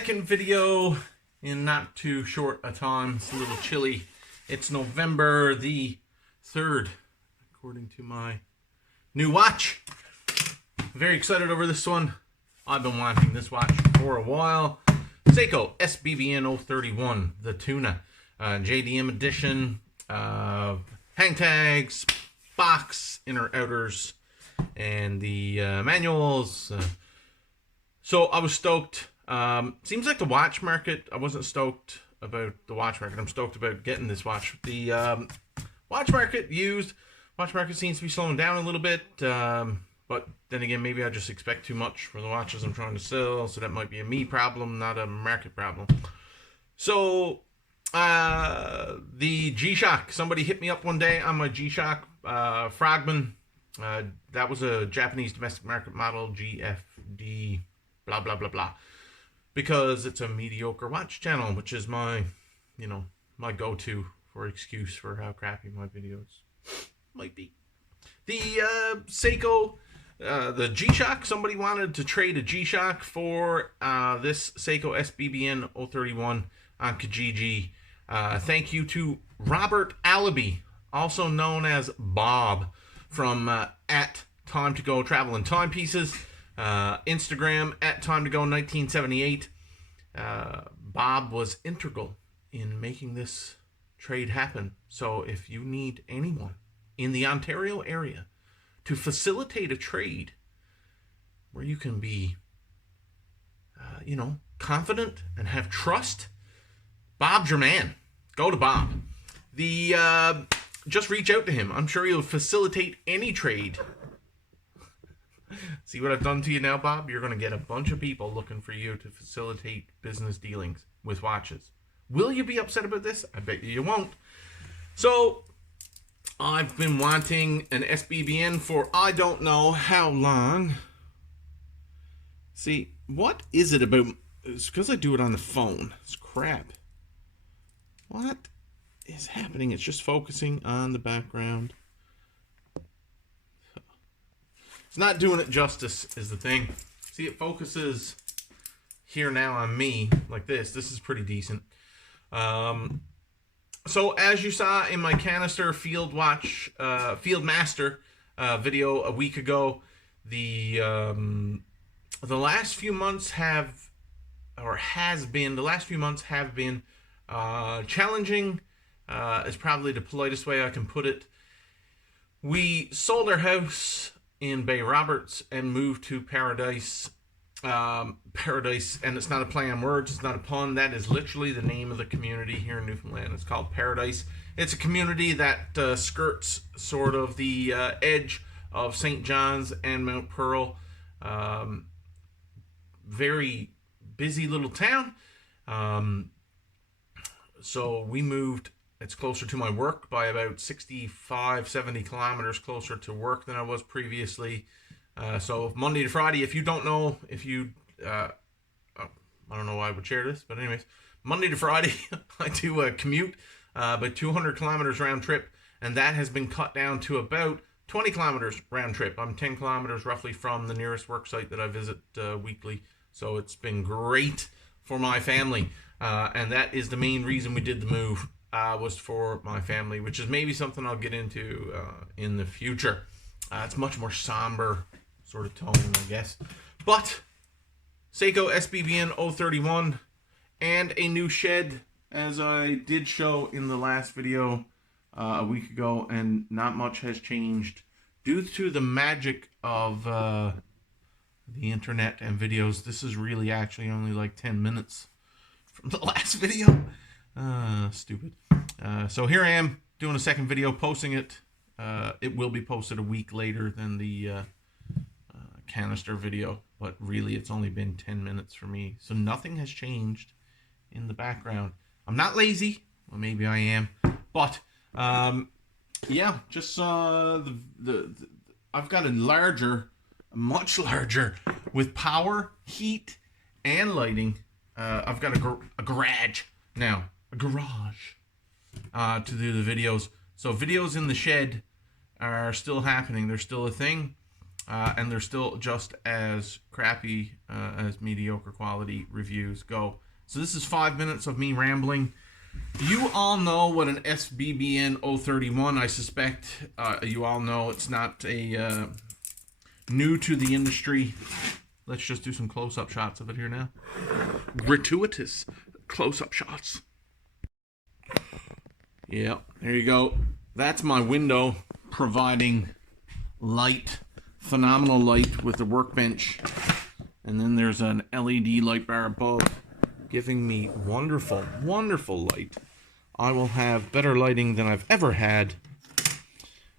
second video in not too short a time. It's a little chilly. It's November the 3rd, according to my new watch. Very excited over this one. I've been wanting this watch for a while. Seiko SBBN031, the Tuna, JDM edition, hang tags, box, inner outers, and the manuals. So I was stoked. Seems like the watch market, I wasn't stoked about the watch market. I'm stoked about getting this watch. The watch market seems to be slowing down a little bit. But then again, maybe I just expect too much for the watches I'm trying to sell. So that might be a me problem, not a market problem. So the G-Shock. Somebody hit me up one day on my G-Shock FROGMAN. That was a Japanese domestic market model, GFD, blah, blah, blah, blah. Because it's a mediocre watch channel, which is my, my go-to for excuse for how crappy my videos might be. The Seiko, the G-Shock, somebody wanted to trade a G-Shock for this Seiko SBBN031 on Kijiji. Thank you to Robert Allaby, also known as Bob, from at Time to Go Travel and Timepieces. Instagram at Time to Go 1978. Bob was integral in making this trade happen. So if you need anyone in the Ontario area to facilitate a trade where you can be, confident and have trust, Bob's your man. Go to Bob. Just reach out to him. I'm sure he'll facilitate any trade. See what I've done to you now, Bob? You're going to get a bunch of people looking for you to facilitate business dealings with watches. Will you be upset about this? I bet you won't. So, I've been wanting an SBBN for I don't know how long. See, what is it about? It's because I do it on the phone. It's crap. What is happening? It's just focusing on the background. It's not doing it justice is the thing. See, it focuses here now on me like this. This is pretty decent. So as you saw in my canister Field Master video a week ago, the last few months have been challenging. Is probably the politest way I can put it. We sold our house in Bay Roberts and moved to Paradise. Paradise, and it's not a play on words, it's not a pun. That is literally the name of the community here in Newfoundland. It's called Paradise. It's a community that skirts sort of the edge of St. John's and Mount Pearl. Very busy little town. So we moved. It's closer to my work by about 65, 70 kilometers closer to work than I was previously. So Monday to Friday, if you don't know, I don't know why I would share this, but anyways, Monday to Friday, I do a commute, about 200 kilometers round trip, and that has been cut down to about 20 kilometers round trip. I'm 10 kilometers roughly from the nearest work site that I visit weekly. So it's been great for my family. And that is the main reason we did the move. Was for my family, which is maybe something I'll get into in the future. It's much more somber sort of tone, I guess. But Seiko SBBN031 and a new shed, as I did show in the last video a week ago, and not much has changed due to the magic of the internet and videos. This is really actually only like 10 minutes from the last video. Stupid. So here I am doing a second video, posting it. It will be posted a week later than the canister video, but really it's only been 10 minutes for me. So nothing has changed in the background. I'm not lazy. Well, maybe I am. But, yeah, just I've got a much larger, with power, heat, and lighting. I've got a garage now. A garage to do the videos. So videos in the shed are still happening. They're still a thing. and they're still just as crappy as mediocre quality reviews go. So this is 5 minutes of me rambling. You all know what an SBBN031. I suspect you all know it's not a new to the industry. Let's just do some close-up shots of it here now. Gratuitous close-up shots. Yeah, there you go. That's my window providing light, phenomenal light with the workbench. And then there's an LED light bar above giving me wonderful, wonderful light. I will have better lighting than I've ever had.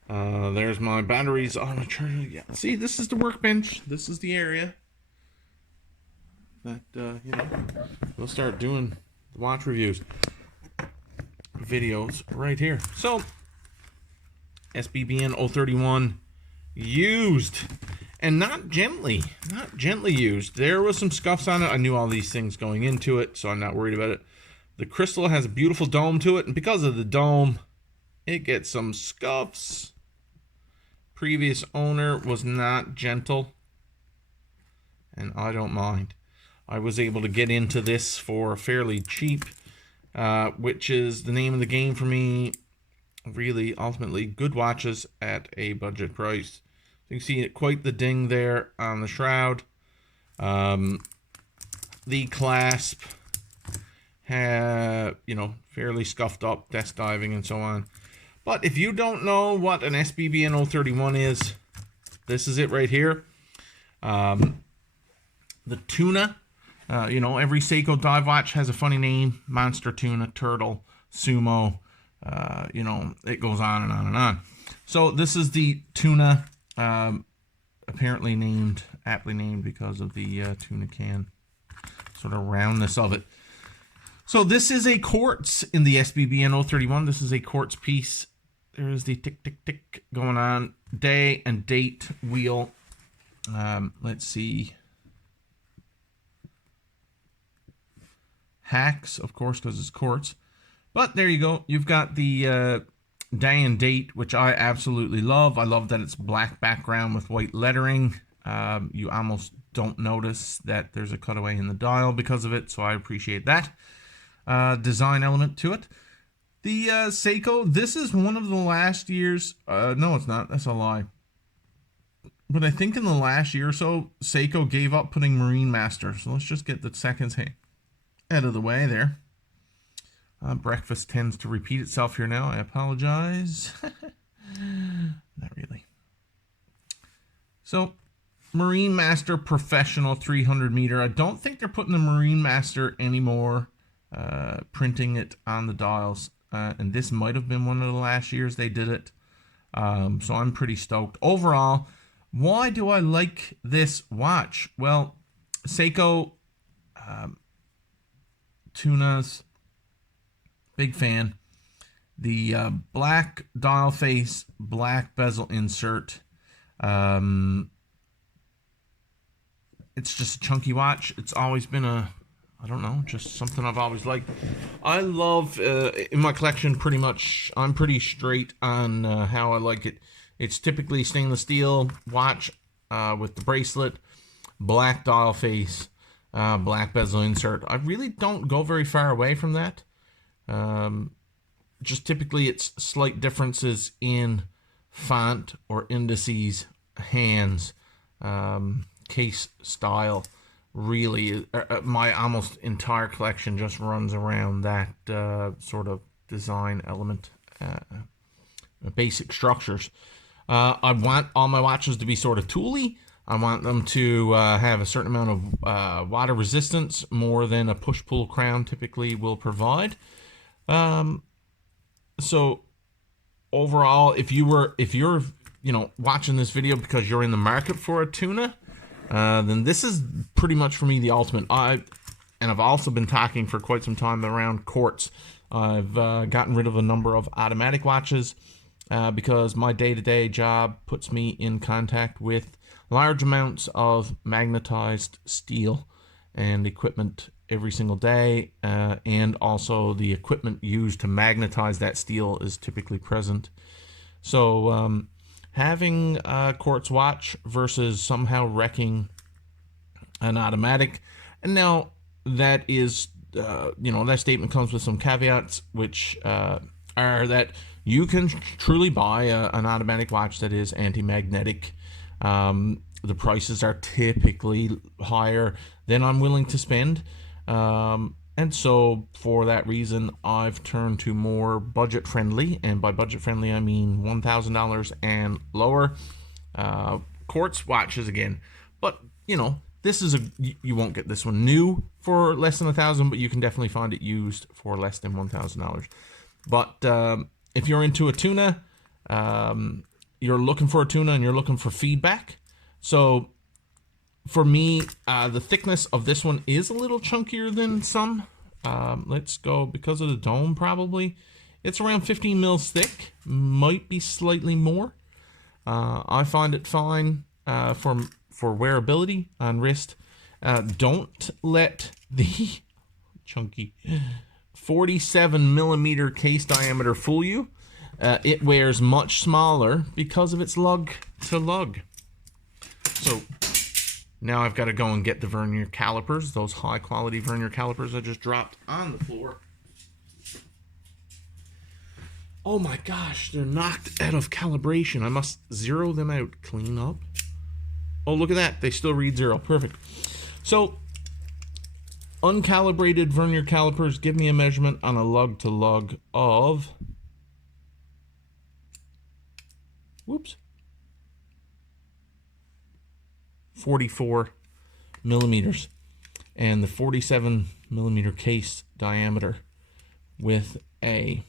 There's my batteries on a charger. Yeah, see, this is the workbench. This is the area that, you know, we'll start doing the watch reviews videos right here. So, SBBN031 used, and not gently used. There was some scuffs on it. I knew all these things going into it, so I'm not worried about it. The crystal has a beautiful dome to it, and because of the dome, it gets some scuffs. Previous owner was not gentle, and I don't mind. I was able to get into this for fairly cheap, which is the name of the game for me. Really, ultimately, good watches at a budget price. You can see quite the ding there on the shroud. The clasp, you know, fairly scuffed up, desk diving and so on. But if you don't know what an SBBN031 is, this is it right here. The tuna. You know, every Seiko dive watch has a funny name. Monster tuna, turtle, sumo. You know, it goes on and on and on. So this is the tuna, apparently named, aptly named because of the tuna can sort of roundness of it. So this is a quartz in the SBBN031. This is a quartz piece. There's the tick, tick, tick going on. Day and date wheel. Let's see. Hacks, of course, because it's quartz. But there you go. You've got the day and date, which I absolutely love. I love that it's black background with white lettering. You almost don't notice that there's a cutaway in the dial because of it, so I appreciate that design element to it. The Seiko, this is one of the last year's... no, it's not. That's a lie. But I think in the last year or so, Seiko gave up putting Marine Master. So let's just get the seconds out of the way there. Breakfast tends to repeat itself here now. I apologize. Not really. So, Marine Master Professional 300 meter. I don't think they're putting the Marine Master anymore, printing it on the dials. And this might have been one of the last years they did it. So I'm pretty stoked. Overall, why do I like this watch? Well, Seiko Tunas, big fan. The black dial face, black bezel insert. It's just a chunky watch. It's always been I don't know, just something I've always liked. I love, in my collection, pretty much, I'm pretty straight on how I like it. It's typically stainless steel watch with the bracelet, black dial face, black bezel insert. I really don't go very far away from that. Just typically it's slight differences in font or indices, hands, case style. Really, my almost entire collection just runs around that sort of design element, basic structures. I want all my watches to be sort of tooly. I want them to have a certain amount of water resistance, more than a push-pull crown typically will provide. So overall, if you're watching this video because you're in the market for a tuna, then this is pretty much for me the ultimate. I've also been talking for quite some time around quartz. I've gotten rid of a number of automatic watches because my day-to-day job puts me in contact with large amounts of magnetized steel and equipment every single day, and also the equipment used to magnetize that steel is typically present. So having a quartz watch versus somehow wrecking an automatic. And now that is, that statement comes with some caveats, which are that you can truly buy an automatic watch that is anti-magnetic. The prices are typically higher than I'm willing to spend. And so for that reason, I've turned to more budget friendly, and by budget friendly, I mean $1,000 and lower quartz watches again. But, this is you won't get this one new for less than $1,000, but you can definitely find it used for less than $1,000. But if you're into a tuna, you're looking for a tuna and you're looking for feedback. So for me, the thickness of this one is a little chunkier than some. Let's go, because of the dome probably. It's around 15 mils thick, might be slightly more. I find it fine for wearability on wrist. Don't let the chunky 47 millimeter case diameter fool you. It wears much smaller because of its lug to lug. So now I've got to go and get the vernier calipers, those high quality vernier calipers I just dropped on the floor. Oh my gosh, they're knocked out of calibration. I must zero them out, clean up. Oh, look at that. They still read 0. Perfect. So, uncalibrated vernier calipers give me a measurement on a lug to lug of 44 millimeters, and the 47 millimeter case diameter with a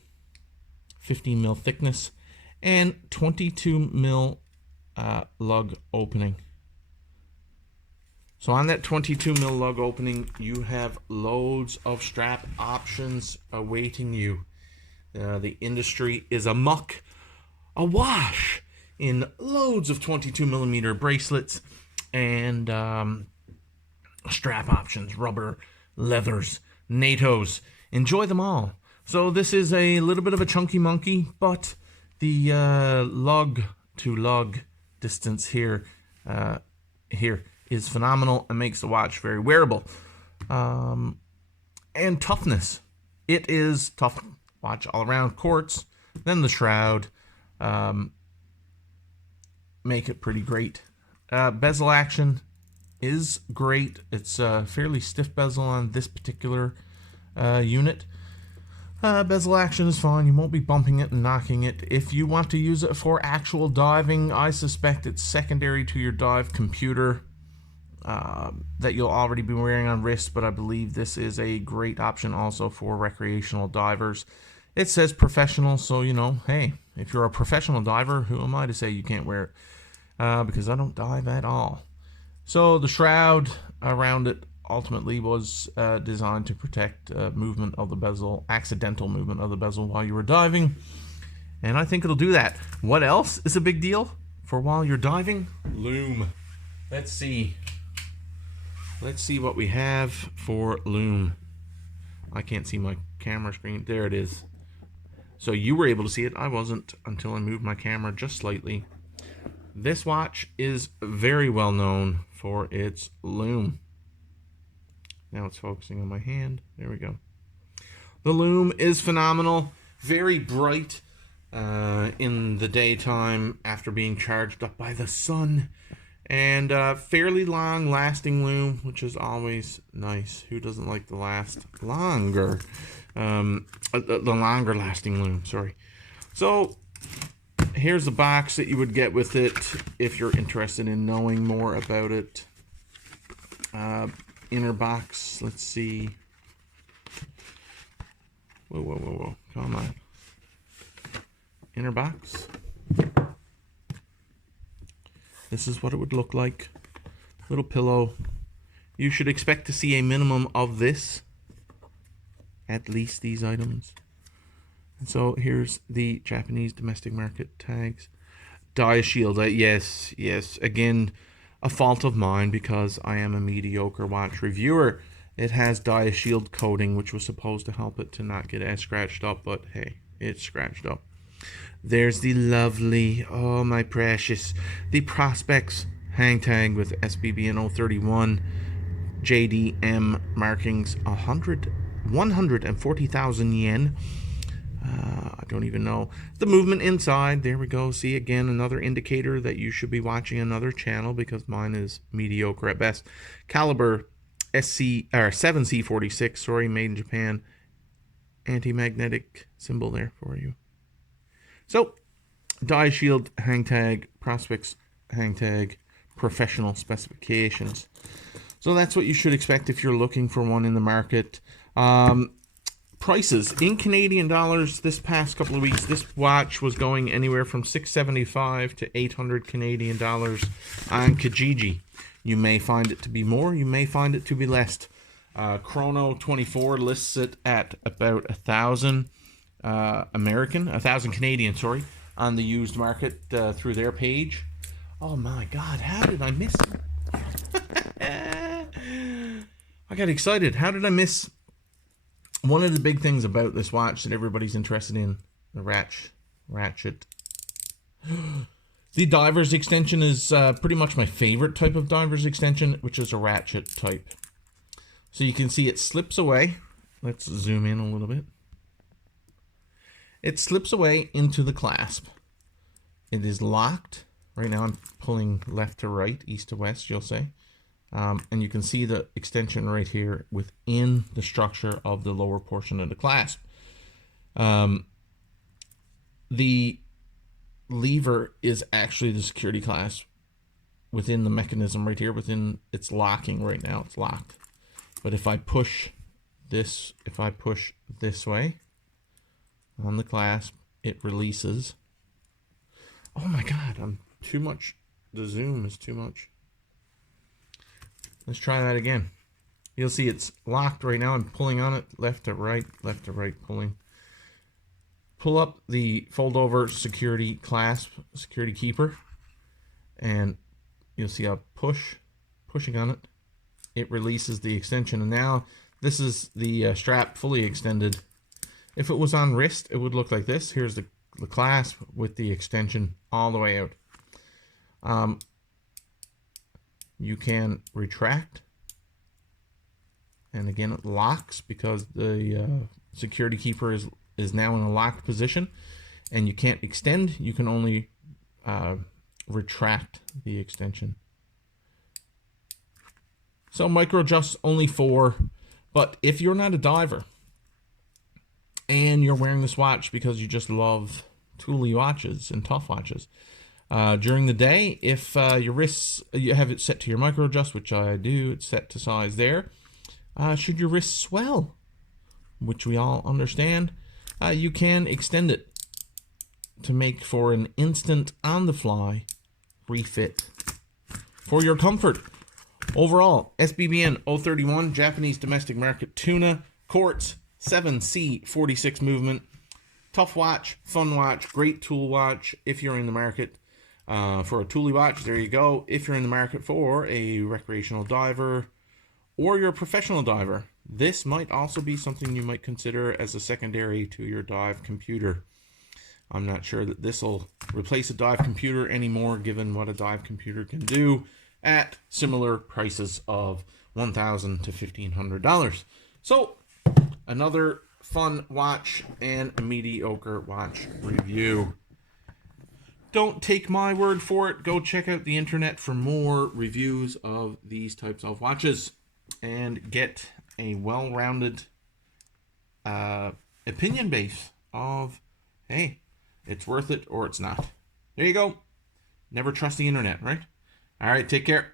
15 mil thickness and 22 mil lug opening. So on that 22 mil lug opening, you have loads of strap options awaiting you. The industry is awash in loads of 22 millimeter bracelets and strap options, rubber, leathers, NATOs. Enjoy them all. So this is a little bit of a chunky monkey, but the lug to lug distance here is phenomenal and makes the watch very wearable. And toughness. It is tough watch all around. Quartz, then the shroud make it pretty great. Bezel action is great. It's a fairly stiff bezel on this particular unit. Bezel action is fine. You won't be bumping it and knocking it. If you want to use it for actual diving, I suspect it's secondary to your dive computer that you'll already be wearing on wrist, but I believe this is a great option also for recreational divers. It says professional, so hey, if you're a professional diver, who am I to say you can't wear it? Because I don't dive at all. So the shroud around it ultimately was designed to protect movement of the bezel, accidental movement of the bezel while you were diving, and I think it'll do that. What else is a big deal for while you're diving? Lume. Let's see what we have for lume. I can't see my camera screen. There it is. So you were able to see it. I wasn't until I moved my camera just slightly. This watch is very well known for its lume. Now it's focusing on my hand. There we go. The lume is phenomenal. Very bright in the daytime after being charged up by the sun. And fairly long lasting lume, which is always nice. Who doesn't like the longer lasting lume, sorry. So here's the box that you would get with it if you're interested in knowing more about it. Inner box, let's see. Whoa. Come on. Inner box. This is what it would look like. Little pillow. You should expect to see a minimum of this. At least these items. And so here's the Japanese domestic market tags. Diashield. Yes. Again, a fault of mine because I am a mediocre watch reviewer. It has Diashield coating, which was supposed to help it to not get as scratched up, but hey, it's scratched up. There's the lovely, oh my precious, the Prospects hang tag with SBBN031 JDM markings, 140,000 yen. I don't even know the movement inside. There we go. See, again, another indicator that you should be watching another channel, because mine is mediocre at best. Caliber 7C46, sorry, made in Japan. Anti-magnetic symbol there for you. So, die shield hang tag, Prospects hang tag, professional specifications. So that's what you should expect if you're looking for one in the market. Prices in Canadian dollars this past couple of weeks. This watch was going anywhere from $675 to $800 Canadian dollars on Kijiji. You may find it to be more, you may find it to be less. Chrono 24 lists it at about 1,000 1,000 Canadian, sorry, on the used market through their page. Oh my God, how did I miss? I got excited. How did I miss one of the big things about this watch that everybody's interested in? The ratchet. The diver's extension is pretty much my favorite type of diver's extension, which is a ratchet type. So you can see it slips away. Let's zoom in a little bit. It slips away into the clasp. It is locked. Right now I'm pulling left to right, east to west, you'll say. And you can see the extension right here within the structure of the lower portion of the clasp. The lever is actually the security clasp within the mechanism right here. Within, it's locking right now. It's locked. But if I push this way on the clasp, it releases. Oh my God, I'm too much. The zoom is too much. Let's try that again. You'll see it's locked right now. I'm pulling on it left to right, pulling. Pull up the fold over security clasp, security keeper, and you'll see I pushing on it. It releases the extension, and now this is the strap fully extended. If it was on wrist, it would look like this. Here's the clasp with the extension all the way out. You can retract, and again it locks because the security keeper is now in a locked position, and you can't extend. You can only retract the extension. So micro adjusts only 4, but if you're not a diver and you're wearing this watch because you just love tooly watches and tough watches, during the day, if your wrists, you have it set to your micro adjust, which I do, it's set to size there. Should your wrists swell, which we all understand, you can extend it to make for an instant on-the-fly refit for your comfort. Overall, SBBN 031 Japanese domestic market tuna, quartz, 7C46 movement. Tough watch, fun watch, great tool watch if you're in the market for a toolie watch. There you go. If you're in the market for a recreational diver or you're a professional diver, this might also be something you might consider as a secondary to your dive computer. I'm not sure that this will replace a dive computer anymore, given what a dive computer can do at similar prices of $1,000 to $1,500. So, another fun watch and a mediocre watch review. Don't take my word for it. Go check out the internet for more reviews of these types of watches and get a well-rounded opinion base of, hey, it's worth it or it's not. There you go. Never trust the internet, right? All right, take care.